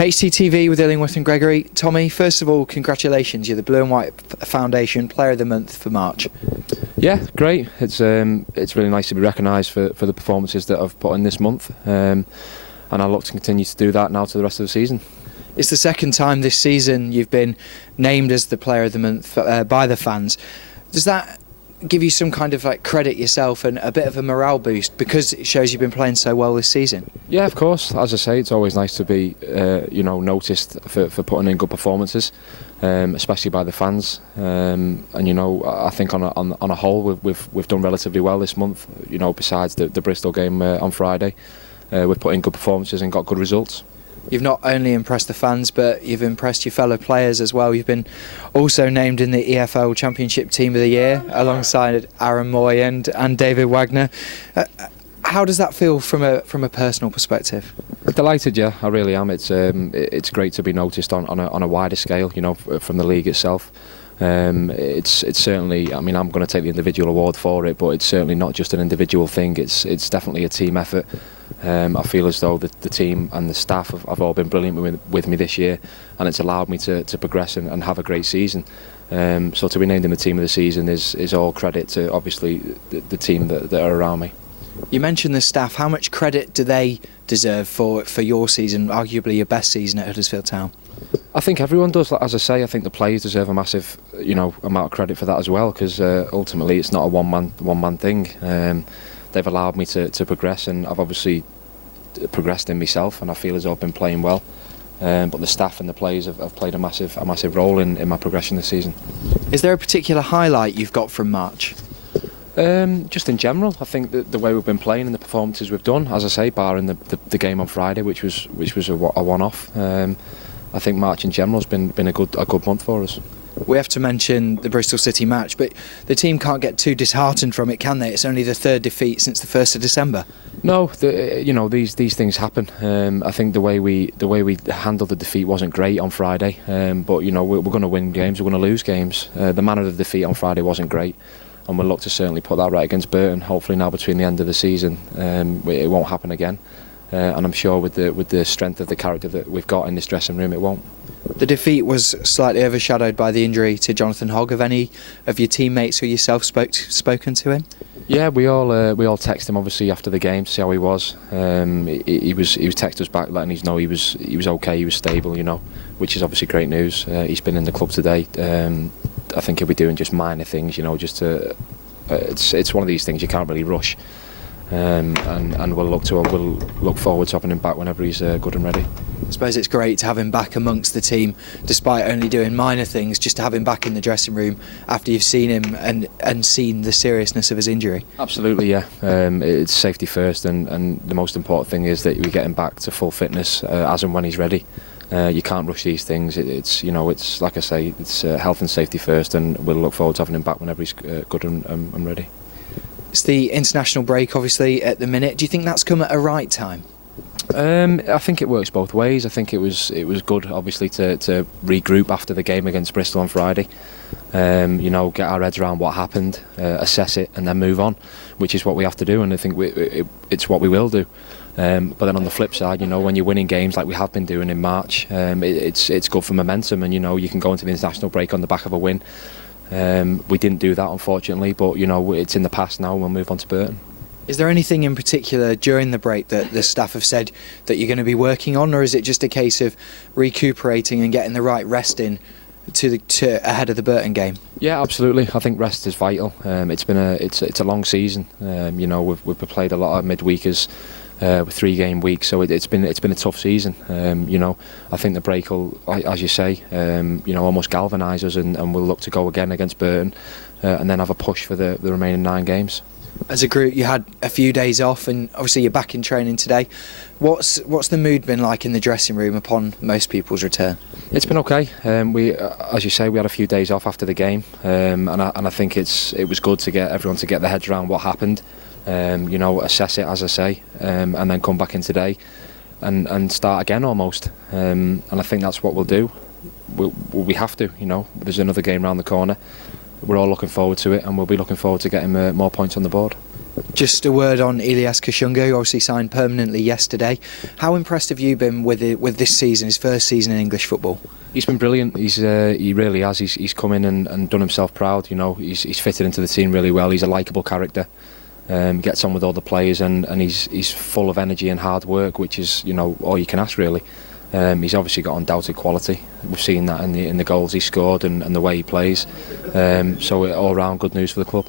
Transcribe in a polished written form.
HTTV with Illingworth and Gregory. Tommy, first of all, congratulations. You're the Blue and White Foundation Player of the Month for March. Yeah, great. It's really nice to be recognised for the performances that I've put in this month, and I look to continue to do that now to the rest of the season. It's the second time this season you've been named as the Player of the Month by the fans. Does that give you some kind of credit yourself and a bit of a morale boost because it shows you've been playing so well this season? Yeah, of course. As I say, it's always nice to be noticed for putting in good performances, especially by the fans. And I think on a whole we've done relatively well this month. Besides the Bristol game on Friday, we've put in good performances and got good results. You've not only impressed the fans, but you've impressed your fellow players as well. You've been also named in the EFL Championship Team of the Year alongside Aaron Moy and David Wagner. How does that feel from a personal perspective? Delighted, yeah, I really am. It's great to be noticed on a wider scale, from the league itself. It's certainly, I'm going to take the individual award for it, but it's certainly not just an individual thing. It's definitely a team effort. I feel as though the team and the staff have all been brilliant with me this year, and it's allowed me to progress and have a great season. So to be named in the team of the season is all credit to obviously the team that are around me. You mentioned the staff. How much credit do they deserve for your season, arguably your best season at Huddersfield Town? I think everyone does. As I say, I think the players deserve a massive, amount of credit for that as well, because ultimately it's not a one man thing. They've allowed me to progress, and I've obviously progressed in myself, and I feel as though I've been playing well. But the staff and the players have played a massive role in my progression this season. Is there a particular highlight you've got from March? Just in general, I think the way we've been playing and the performances we've done, as I say, barring the game on Friday, which was a one-off. I think March in general has been a good month for us. We have to mention the Bristol City match, but the team can't get too disheartened from it, can they? It's only the third defeat since the 1st of December. No, these things happen. I think the way we handled the defeat wasn't great on Friday, but we're going to win games, we're going to lose games. The manner of the defeat on Friday wasn't great, and we'll look to certainly put that right against Burton. Hopefully now between the end of the season, it won't happen again. And I'm sure with the strength of the character that we've got in this dressing room, it won't. The defeat was slightly overshadowed by the injury to Jonathan Hogg. Have any of your teammates or yourself spoken to him? Yeah, we all texted him obviously after the game to see how he was. He was texted us back letting us know he was okay, he was stable, which is obviously great news. He's been in the club today. I think he'll be doing just minor things, just to. It's one of these things you can't really rush. And we'll look forward to having him back whenever he's good and ready. I suppose it's great to have him back amongst the team, despite only doing minor things. Just to have him back in the dressing room after you've seen him and seen the seriousness of his injury. Absolutely, yeah. It's safety first, and the most important thing is that we get him back to full fitness as and when he's ready. You can't rush these things. It's like I say, it's health and safety first, and we'll look forward to having him back whenever he's good and ready. It's the international break, obviously, at the minute. Do you think that's come at a right time? I think it works both ways. I think it was good, obviously, to regroup after the game against Bristol on Friday. Get our heads around what happened, assess it, and then move on, which is what we have to do, and I think it's what we will do. But then on the flip side, when you're winning games like we have been doing in March, it's good for momentum, and you can go into the international break on the back of a win. We didn't do that, unfortunately, but it's in the past now, and we'll move on to Burton. Is there anything in particular during the break that the staff have said that you're going to be working on, or is it just a case of recuperating and getting the right rest in to ahead of the Burton game? Yeah, absolutely. I think rest is vital. It's a long season. We've played a lot of midweekers. With 3-game weeks, so it's been a tough season. I think the break will, as you say, almost galvanise us, and we'll look to go again against Burton, and then have a push for the remaining 9 games. As a group, you had a few days off, and obviously you're back in training today. What's the mood been like in the dressing room upon most people's return? It's been okay. As you say, we had a few days off after the game, and I think it was good to get everyone to get their heads around what happened. Assess it, as I say, and then come back in today and start again almost. And I think that's what we'll do. We have to, There's another game round the corner. We're all looking forward to it, and we'll be looking forward to getting more points on the board. Just a word on Ilias Kashunga, who obviously signed permanently yesterday. How impressed have you been with this season, his first season in English football? He's been brilliant. He really has. He's come in and done himself proud. You know, he's fitted into the team really well. He's a likeable character. Gets on with all the players, and he's full of energy and hard work, which is, you know, all you can ask really. He's obviously got undoubted quality. We've seen that in the goals he scored and the way he plays. So all round good news for the club.